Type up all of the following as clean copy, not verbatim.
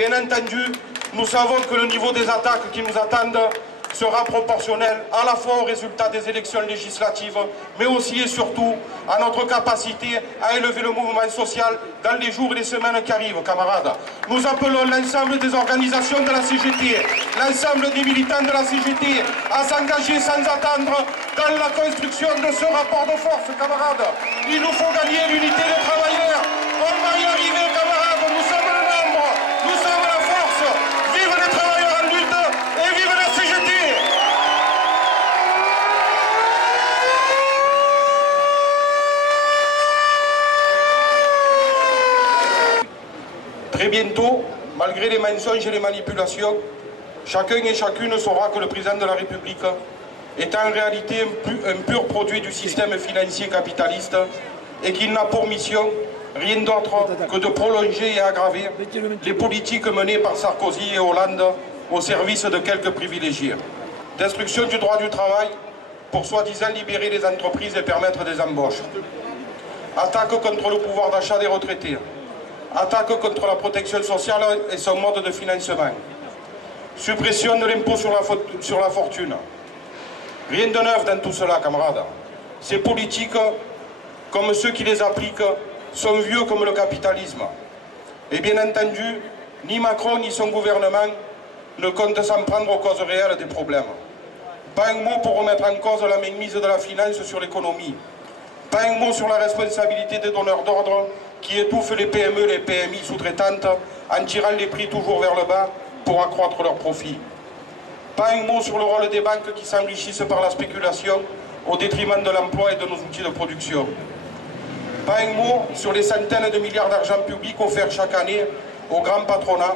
Bien entendu, nous savons que le niveau des attaques qui nous attendent sera proportionnel à la fois au résultat des élections législatives, mais aussi et surtout à notre capacité à élever le mouvement social dans les jours et les semaines qui arrivent, camarades. Nous appelons l'ensemble des organisations de la CGT, l'ensemble des militants de la CGT à s'engager sans attendre dans la construction de ce rapport de force, camarades. Il nous faut gagner l'unité des travailleurs. On va y arriver, camarades. Nous sommes le nombre, nous sommes la force. Vive les travailleurs en lutte et vive la CGT. Très bientôt, malgré les mensonges et les manipulations, chacun et chacune saura que le président de la République est en réalité un pur produit du système financier capitaliste et qu'il n'a pour mission rien d'autre que de prolonger et aggraver les politiques menées par Sarkozy et Hollande au service de quelques privilégiés. Destruction du droit du travail pour soi-disant libérer les entreprises et permettre des embauches. Attaque contre le pouvoir d'achat des retraités. Attaque contre la protection sociale et son mode de financement. Suppression de l'impôt sur la fortune. Rien de neuf dans tout cela, camarades. Ces politiques, comme ceux qui les appliquent, sont vieux comme le capitalisme. Et bien entendu, ni Macron ni son gouvernement ne comptent s'en prendre aux causes réelles des problèmes. Pas un mot pour remettre en cause la mainmise de la finance sur l'économie. Pas un mot sur la responsabilité des donneurs d'ordre qui étouffent les PME, les PMI sous-traitantes en tirant les prix toujours vers le bas pour accroître leurs profits. Pas un mot sur le rôle des banques qui s'enrichissent par la spéculation au détriment de l'emploi et de nos outils de production. Pas un mot sur les centaines de milliards d'argent public offerts chaque année au grand patronat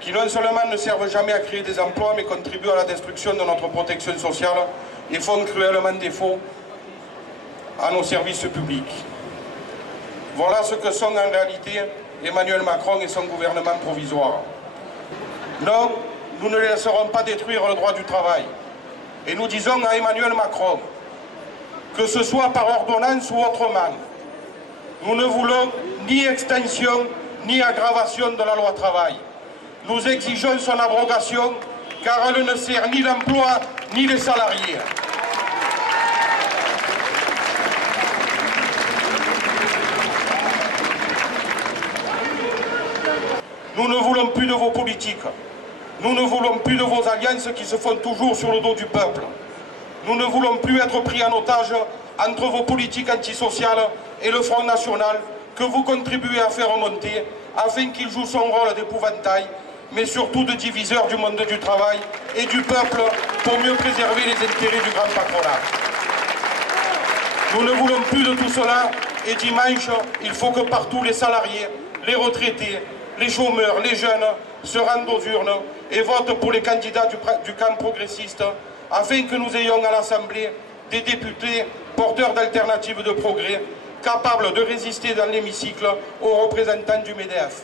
qui non seulement ne servent jamais à créer des emplois mais contribuent à la destruction de notre protection sociale et font cruellement défaut à nos services publics. Voilà ce que sont en réalité Emmanuel Macron et son gouvernement provisoire. Non, nous ne laisserons pas détruire le droit du travail. Et nous disons à Emmanuel Macron, que ce soit par ordonnance ou autrement, nous ne voulons ni extension ni aggravation de la loi travail. Nous exigeons son abrogation car elle ne sert ni l'emploi ni les salariés. Nous ne voulons plus de vos politiques. Nous ne voulons plus de vos alliances qui se font toujours sur le dos du peuple. Nous ne voulons plus être pris en otage entre vos politiques antisociales et le Front National que vous contribuez à faire monter afin qu'il joue son rôle d'épouvantail, mais surtout de diviseur du monde du travail et du peuple pour mieux préserver les intérêts du grand patronat. Nous ne voulons plus de tout cela et dimanche, il faut que partout les salariés, les retraités, les chômeurs, les jeunes se rendent aux urnes et votent pour les candidats du camp progressiste afin que nous ayons à l'Assemblée des députés porteurs d'alternatives de progrès capables de résister dans l'hémicycle aux représentants du MEDEF.